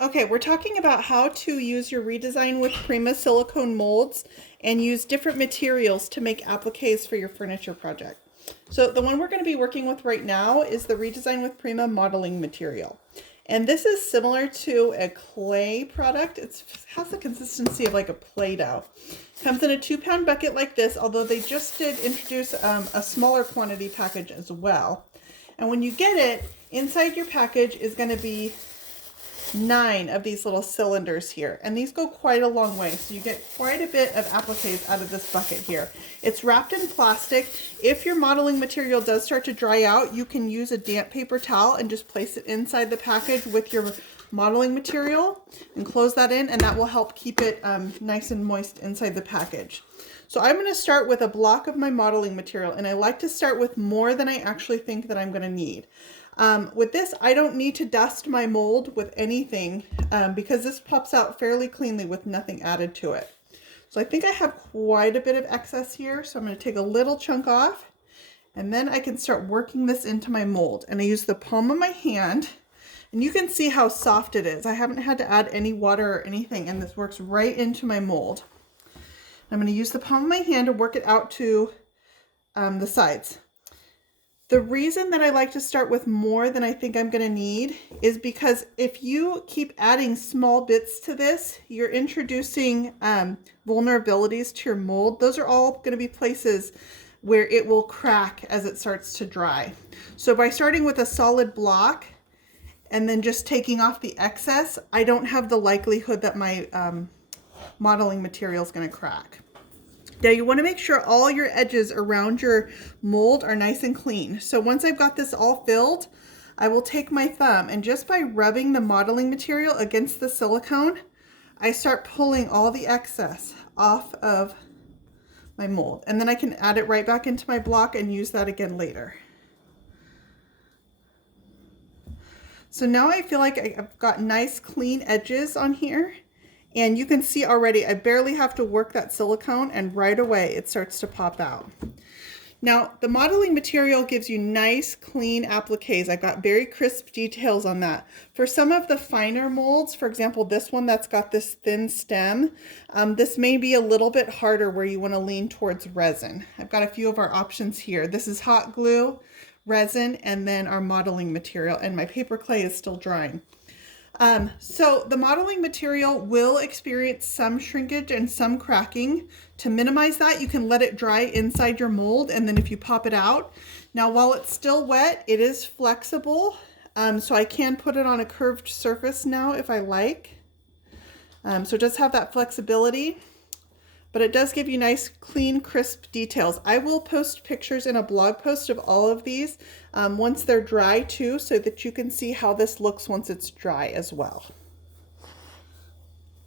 Okay, we're talking about how to use your redesign with Prima silicone molds and use different materials to make appliques for your furniture project. So the one we're going to be working with right now is the redesign with Prima modeling material. And this is similar to a clay product. It has the consistency of like a Play-Doh. Comes in a 2-pound bucket like this, although they just did introduce a smaller quantity package as well. And when you get it, inside your package is going to be 9 of these little cylinders here, and these go quite a long way, so you get quite a bit of appliques out of this bucket here. It's wrapped in plastic. If your modeling material does start to dry out, you can use a damp paper towel and just place it inside the package with your modeling material and close that in, and that will help keep it nice and moist inside the package. So I'm going to start with a block of my modeling material, and I like to start with more than I actually think that I'm going to need. With this, I don't need to dust my mold with anything because this pops out fairly cleanly with nothing added to it. So I think I have quite a bit of excess here, so I'm going to take a little chunk off, and then I can start working this into my mold. And I use the palm of my hand, and you can see how soft it is. I haven't had to add any water or anything, and this works right into my mold. I'm going to use the palm of my hand to work it out to the sides. The reason that I like to start with more than I think I'm going to need is because if you keep adding small bits to this, you're introducing vulnerabilities to your mold. Those are all going to be places where it will crack as it starts to dry. So by starting with a solid block and then just taking off the excess, I don't have the likelihood that my modeling material is going to crack. Now you want to make sure all your edges around your mold are nice and clean. So once I've got this all filled, I will take my thumb, and just by rubbing the modeling material against the silicone, I start pulling all the excess off of my mold. And then I can add it right back into my block and use that again later. So now I feel like I've got nice clean edges on here. And you can see already, I barely have to work that silicone, and right away it starts to pop out. Now, the modeling material gives you nice, clean appliques. I've got very crisp details on that. For some of the finer molds, for example, this one that's got this thin stem, this may be a little bit harder where you want to lean towards resin. I've got a few of our options here. This is hot glue, resin, and then our modeling material, and my paper clay is still drying. So the modeling material will experience some shrinkage and some cracking. To minimize that, you can let it dry inside your mold, and then if you pop it out. Now, while it's still wet, it is flexible, so I can put it on a curved surface now if I like. So it does have that flexibility, but it does give you nice, clean, crisp details. I will post pictures in a blog post of all of these once they're dry too, so that you can see how this looks once it's dry as well.